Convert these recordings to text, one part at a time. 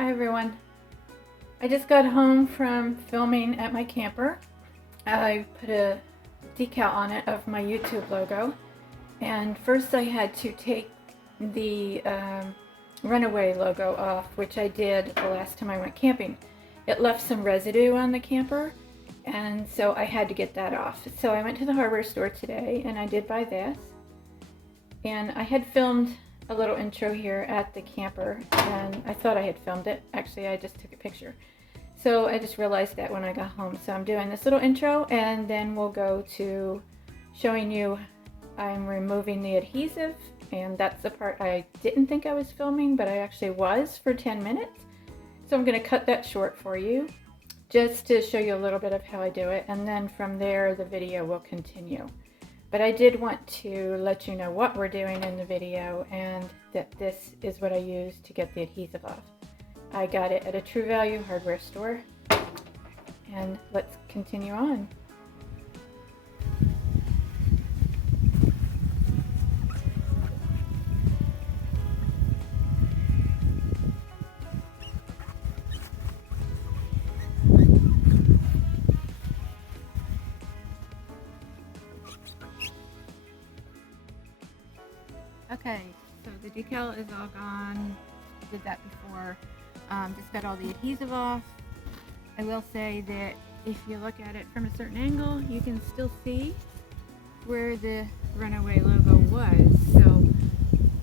Hi everyone. I just got home from filming at my camper. I put a decal on it of my YouTube logo, and first I had to take the Runaway logo off, which I did the last time I went camping. It left some residue on the camper, and so I had to get that off. So I went to the hardware store today and I did buy this, and I had filmed a little intro here at the camper, and I thought I had filmed it. Actually, I just took a picture. So I just realized that when I got home. So I'm doing this little intro, and then we'll go to showing you I'm removing the adhesive, and that's the part I didn't think I was filming, but I actually was for 10 minutes. So I'm going to cut that short for you just to show you a little bit of how I do it, and then from there the video will continue. But I did want to let you know what we're doing in the video, and that this is what I use to get the adhesive off. I got it at a True Value hardware store, and let's continue on. Okay, so the decal is all gone. Did that before. Just got all the adhesive off. I will say that if you look at it from a certain angle, you can still see where the Runaway logo was. So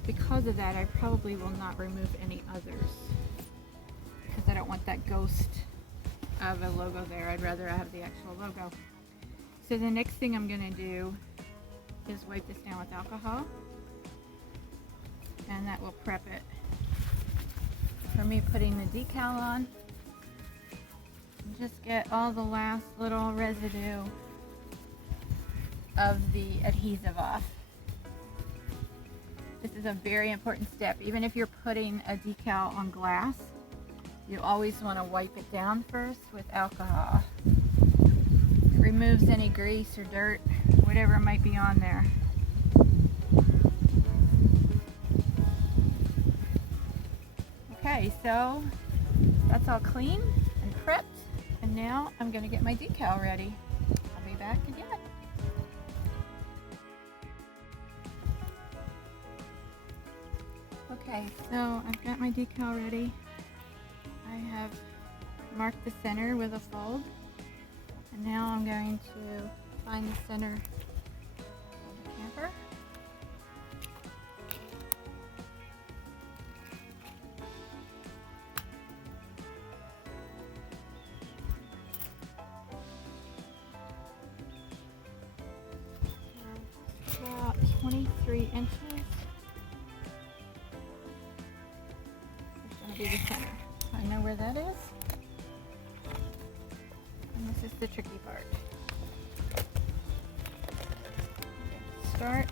because of that, I probably will not remove any others, because I don't want that ghost of a logo there. I'd rather have the actual logo. So the next thing I'm going to do is wipe this down with alcohol, and that will prep it for me putting the decal on. And just get all the last little residue of the adhesive off. This is a very important step. Even if you're putting a decal on glass, you always want to wipe it down first with alcohol. It removes any grease or dirt, whatever might be on there. Okay, so that's all clean and prepped, and now I'm going to get my decal ready. I'll be back again. Okay, so I've got my decal ready. I have marked the center with a fold, and now I'm going to find the center of the camper. About 23 inches. It's going to be the center. I know where that is. And this is the tricky part. Start.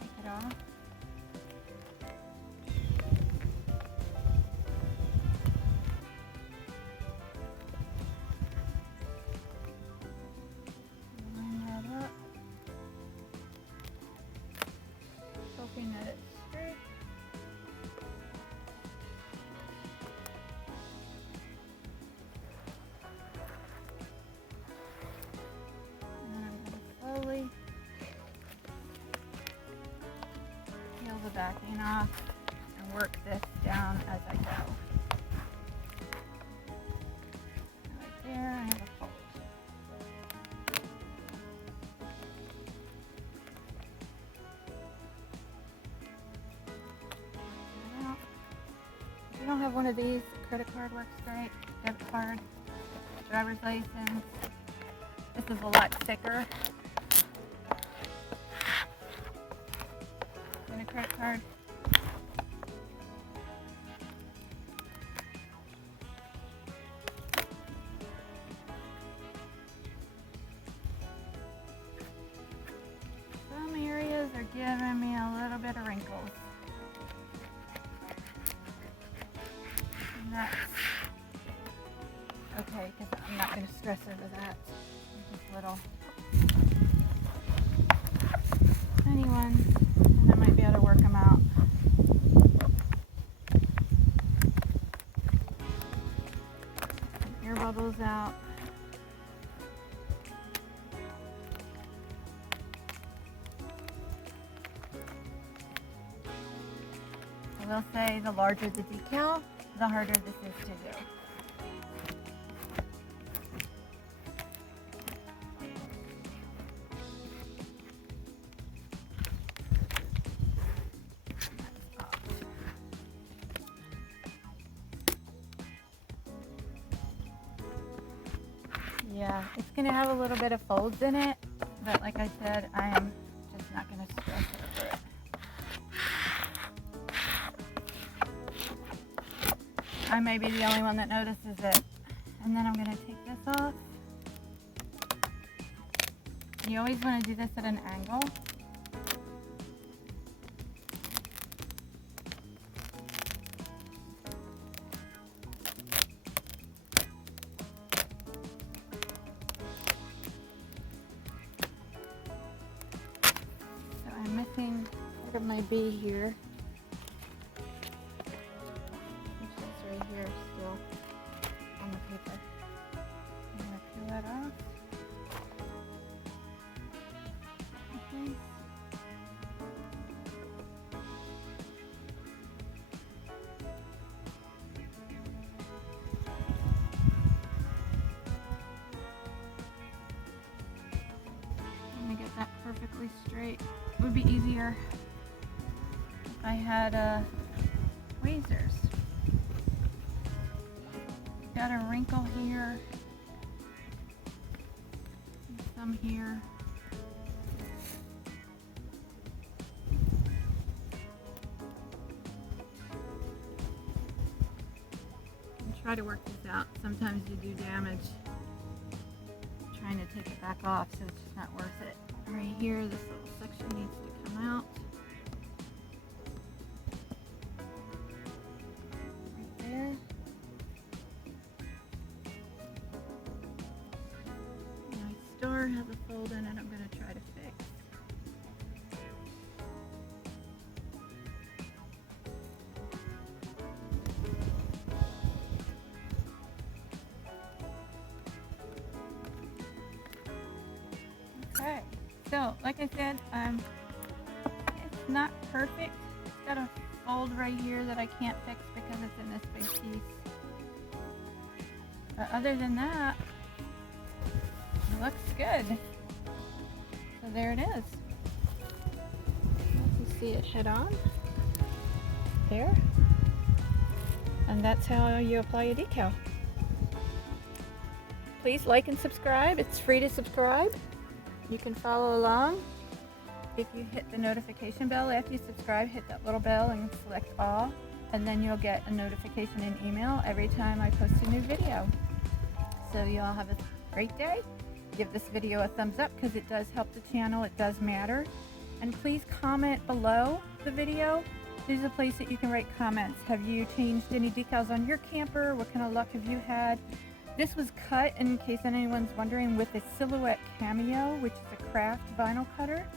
Take it off. Hoping that it's straight. And I'm going to slowly peel the backing off and work this down as I go. Right there, I have a fold. If you don't have one of these, credit card works great, debit card, driver's license. This is a lot thicker than a credit card. Some areas are giving me a little bit of wrinkles. That's okay, because I'm not going to stress over that. Just little tiny ones, and I might be able to work them out. I will say the larger the decal, the harder this is to do. Yeah, it's going to have a little bit of folds in it, but like I said, I am just not going to stress over it. I may be the only one that notices it. And then I'm going to take this off. You always want to do this at an angle. Missing part of my B here, which is right here still on the paper. I'm going to peel that off. Okay. Let me get that perfectly straight. It would be easier if I had razors. Got a wrinkle here, and some here. And try to work this out. Sometimes you do damage trying to take it back off, so it's just not worth it. Right here, this little section needs to come out. Right there. My star has a fold in it I'm going to try to fix. Okay. So, like I said, it's not perfect. It's got a fold right here that I can't fix because it's in this big piece. But other than that, it looks good. So there it is. You can see it head on. There. And that's how you apply a decal. Please like and subscribe. It's free to subscribe. You can follow along. If you hit the notification bell after you subscribe, hit that little bell and select all, and then you'll get a notification in email every time I post a new video. So you all have a great day. Give this video a thumbs up because it does help the channel. It does matter. And please comment below the video. This is a place that you can write comments. Have you changed any decals on your camper? What kind of luck have you had? This was cut, in case anyone's wondering, with a Silhouette Cameo, which is a craft vinyl cutter.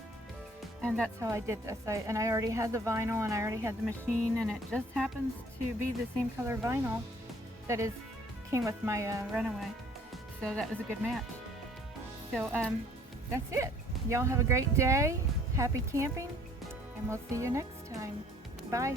And that's how I did this. I already had the vinyl and I already had the machine, and it just happens to be the same color vinyl that came with my Runaway. So that was a good match. So that's it. Y'all have a great day. Happy camping, and we'll see you next time. Bye.